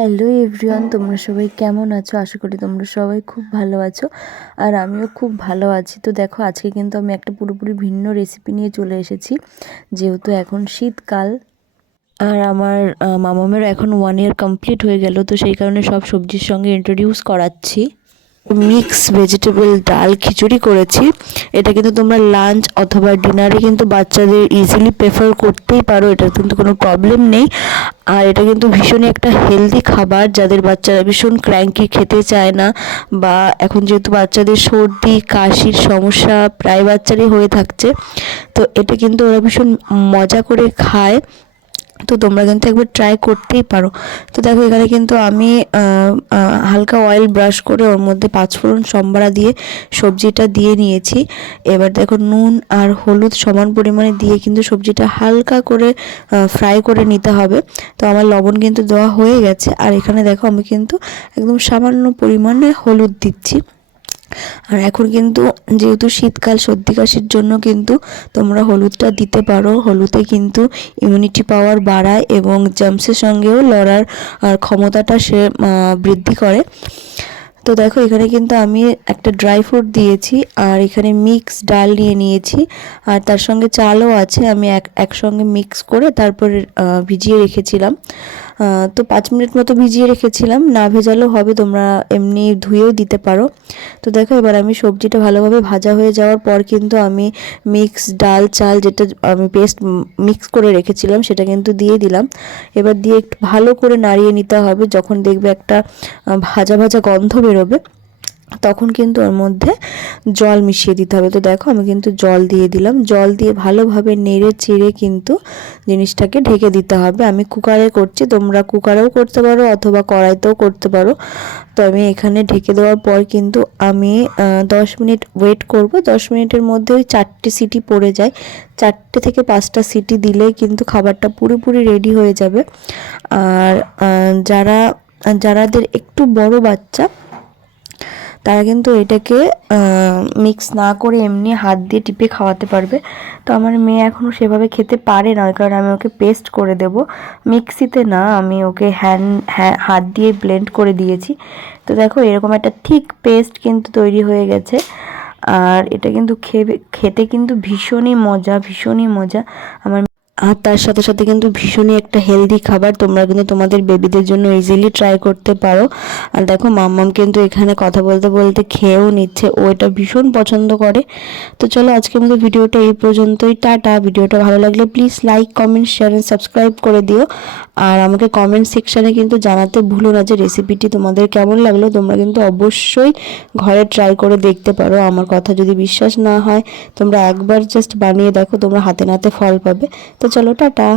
Hello everyone, তোমরা সবাই কেমন আছো? আশা করি তোমরা সবাই খুব ভালো আছো আর আমিও খুব ভালো আছি। তো দেখো, আজকে কিন্তু আমি একটা পুরোপুরি ভিন্ন রেসিপি নিয়ে চলে এসেছি, যেহেতু এখন শীতকাল আর আমার মামামের এখন ওয়ান ইয়ার কমপ্লিট হয়ে গেল, তো সেই কারণে সব সবজির সঙ্গে ইন্ট্রোডিউস করাচ্ছি। মিক্স ভেজিটেবল ডাল খিচুড়ি করেছি। এটা কিন্তু তোমরা লাঞ্চ অথবা ডিনারে কিন্তু বাচ্চাদের ইজিলি প্রেফার করতেই পারো, এটার কিন্তু কোনো প্রবলেম নেই। আর এটা কিন্তু ভীষণই একটা হেলদি খাবার, যাদের বাচ্চারা ভীষণ ক্র্যাঙ্কি খেতে চায় না বা এখন যেহেতু বাচ্চাদের সর্দি, কাশির সমস্যা প্রায় বাচ্চারই হয়ে থাকছে, তো এটা কিন্তু ওরা ভীষণ মজা করে খায়। তো তোমরা কিন্তু একবার ট্রাই করতেই পারো। তো দেখো, এখানে কিন্তু আমি হালকা অয়েল ব্রাশ করে ওর মধ্যে পাঁচফোড়ন সম্বারা দিয়ে সবজিটা দিয়ে নিয়েছি। এবার দেখো, নুন আর হলুদ সমান পরিমাণে দিয়ে কিন্তু সবজিটা হালকা করে ফ্রাই করে নিতে হবে। তো আমার লবণ কিন্তু দেওয়া হয়ে গেছে। আর এখানে দেখো, আমি কিন্তু একদম সামান্য পরিমাণে হলুদ দিচ্ছি। আর এখন কিন্তু যেহেতু শীতকাল, সর্দি কাশির জন্য কিন্তু তোমরা হলুদটা দিতে পারো। হলুদে কিন্তু ইমিউনিটি পাওয়ার বাড়ায় এবং জার্মসের সঙ্গেও লড়ার আর ক্ষমতাটা সে বৃদ্ধি করে। তো দেখো, এখানে কিন্তু আমি একটা ড্রাই ফ্রুট দিয়েছি আর এখানে মিক্স ডাল নিয়ে নিয়েছি। আর তার সঙ্গে চালও আছে, আমি এক, একসঙ্গে মিক্স করে তারপরে ভিজিয়ে রেখেছিলাম। তো পাঁচ মিনিট মতো ভিজিয়ে রেখেছিলাম। না ভেজালেও হবে, তোমরা এমনি ধুয়েও দিতে পারো। তো দেখো, এবার আমি সবজিটা ভালোভাবে ভাজা হয়ে যাওয়ার পর কিন্তু আমি মিক্স ডাল, চাল যেটা আমি পেস্ট মিক্স করে রেখেছিলাম, সেটা কিন্তু দিয়ে দিলাম। এবার দিয়ে একটু ভালো করে নাড়িয়ে নিতে হবে, যখন দেখবে একটা ভাজা ভাজা গন্ধ বেরোবে। তখন কিন্তু ওর মধ্যে জল মিশিয়ে দিতে হবে। তো দেখো আমি কিন্তু জল দিয়ে দিলাম। জল দিয়ে ভালোভাবে নেড়ে চেড়ে কিন্তু জিনিসটাকে ঢেকে দিতে হবে। আমি কুকারে করছি, তোমরা কুকারেও করতে পারো অথবা কড়াইতেও করতে পারো। তো আমি এখানে ঢেকে দেওয়ার পর কিন্তু আমি দশ মিনিট ওয়েট করব। দশ মিনিটের মধ্যে ওই চারটে সিটি পড়ে যায়। চারটে থেকে পাঁচটা সিটি দিলে কিন্তু খাবারটা পুরোপুরি রেডি হয়ে যাবে। আর যারা, যারাদের একটু বড় বাচ্চা তারা কিন্তু এটাকে মিক্স না করে এমনি হাত দিয়ে টিপে খাওয়াতে পারবে। তো আমার মেয়ে এখনও সেভাবে খেতে পারে না কারণে আমি ওকে পেস্ট করে দেব। মিক্সিতে না, আমি ওকে হ্যান্ড হাত দিয়ে ব্লেন্ড করে দিয়েছি। তো দেখো, এরকম একটা ঠিক পেস্ট কিন্তু তৈরি হয়ে গেছে। আর এটা কিন্তু খেবে, খেতে কিন্তু ভীষণই মজা ভীষণই মজা। আমার আর তার সাথে সাথে কিন্তু ভীষণই একটা হেলদি খাবার। তোমরা কিন্তু তোমাদের বেবিদের জন্য ইজিলি ট্রাই করতে পারো। আর দেখো, মাম্মাম কিন্তু এখানে কথা বলতে বলতে খেয়েও নিচ্ছে। ও এটা ভীষণ পছন্দ করে। তো চলো, আজকের মতো ভিডিওটা এই পর্যন্তই। টাটা। ভিডিওটা ভালো লাগলে please like comment share and subscribe করে দিও। আর আমাকে কমেন্ট সেকশানে কিন্তু জানাতে ভুলো না যে রেসিপিটি তোমাদের কেমন লাগল। তোমরা কিন্তু অবশ্যই ঘরে ট্রাই করে দেখতে পারো। আমার কথা যদি বিশ্বাস না হয়, তোমরা একবার জাস্ট বানিয়ে দেখো, তোমরা হাতে নাতে ফল পাবে। তো চলো টাটা